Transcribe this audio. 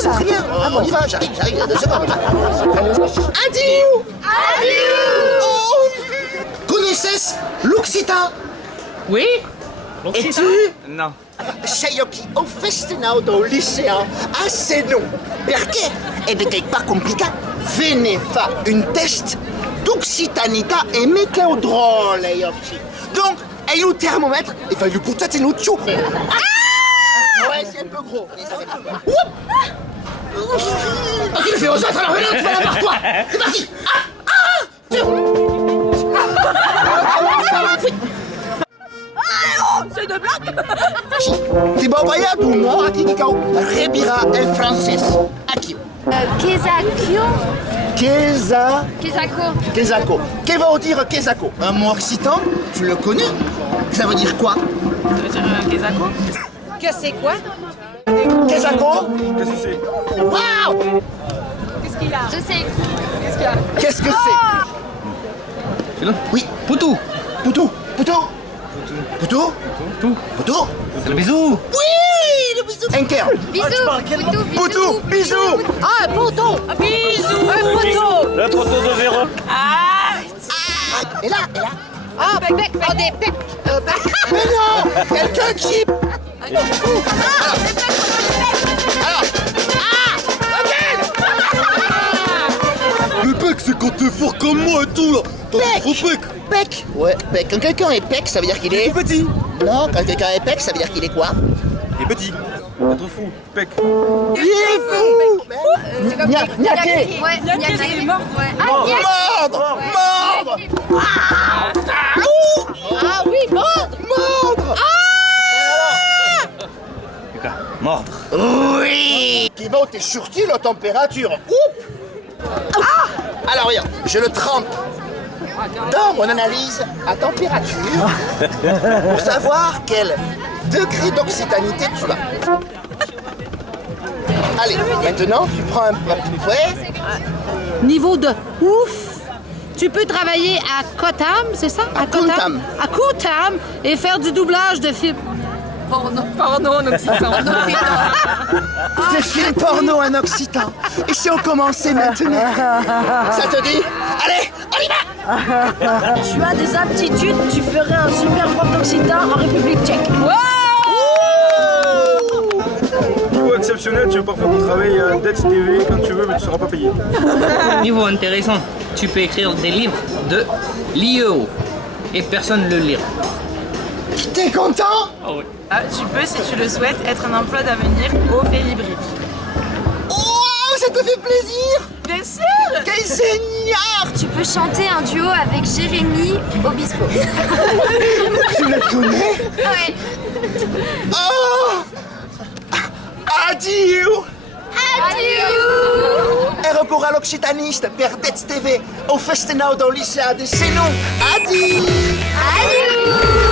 c'est très bien. On y va, j'arrive, 2 secondes. Adieu. Connaissez l'occitan? Oui? Et tu? Non. Sei aqui ao festival do liceu a Senon. Perché? E perché pas complicato. Venne fa un test d'occitanità e meteo drôle, donc, et le thermomètre, il va lui porter une autre chose. Ouais, c'est un peu gros. Ok, le fais aux autres, alors tu vas l'avoir toi. C'est parti. C'est de blague. Ti babayado mo aqui de cão. Rebira el francês. Aqui. Quesaco. Quesaco. Que veut dire quesaco? Un mot occitan, tu le connais? Ça veut dire quoi? Ça veut dire Quesaco. Que c'est quoi? Quesaco? Qu'est-ce que c'est? Waouh! Qu'est-ce qu'il a? Je sais. Qu'est-ce qu'il a? Qu'est-ce que c'est? C'est là? Oui. Poutou. Poutou. Le bisou. Oui, le bisou. Un cœur. Bisous. Poutou, bisou. Ah, un poteau. Bisous. Un poteau. Le trottoir de Véro. Et là. Ah, bec. Oh, des becs. Mais non, quelqu'un qui... Le bec, c'est quand t'es fort comme moi et tout, là. T'as trop bec. Pec. Ouais, pec. Quand quelqu'un est pec, ça veut dire qu'il est... Petit. Non, quand quelqu'un est pec, ça veut dire qu'il est quoi? Il est petit. Trop fou. Pec. Il est fou. C'est comme Niaqué. Ouais, Niaqué, c'est mort. Ouais. Ah, niaque. Mordre. Ah oui, mordre. Lucas, mordre. Oui. Qui va t'es surti la température. Alors regarde, je le trempe dans mon analyse à température pour savoir quel degré d'occitanité tu as. Allez, maintenant tu prends un ouais. Niveau de ouf, tu peux travailler à Cotam, c'est ça? À Coutam. À Coutam et faire du doublage de films. Porno en occitan. Des films porno en occitan. Et si on commençait maintenant? Ça te dit? Allez, on y va! Tu as des aptitudes, tu ferais un super prof d'occitan en République tchèque. Niveau exceptionnel, tu veux parfois qu'on travaille à Dead TV quand tu veux, mais tu seras pas payé. Niveau intéressant, tu peux écrire des livres de l'IEO et personne ne le lira. T'es content? Tu peux, si tu le souhaites, être un emploi d'avenir au Félibrique. Oh, ça te fait plaisir? Bien sûr. Quel seigneur! Tu peux chanter un duo avec Jérémy Obispo. Tu le connais? Ouais. Oh! Adieu! Adieu. Et recours à l'occitaniste per Dead TV au festival dans lycée de Senon. Adieu! Adieu.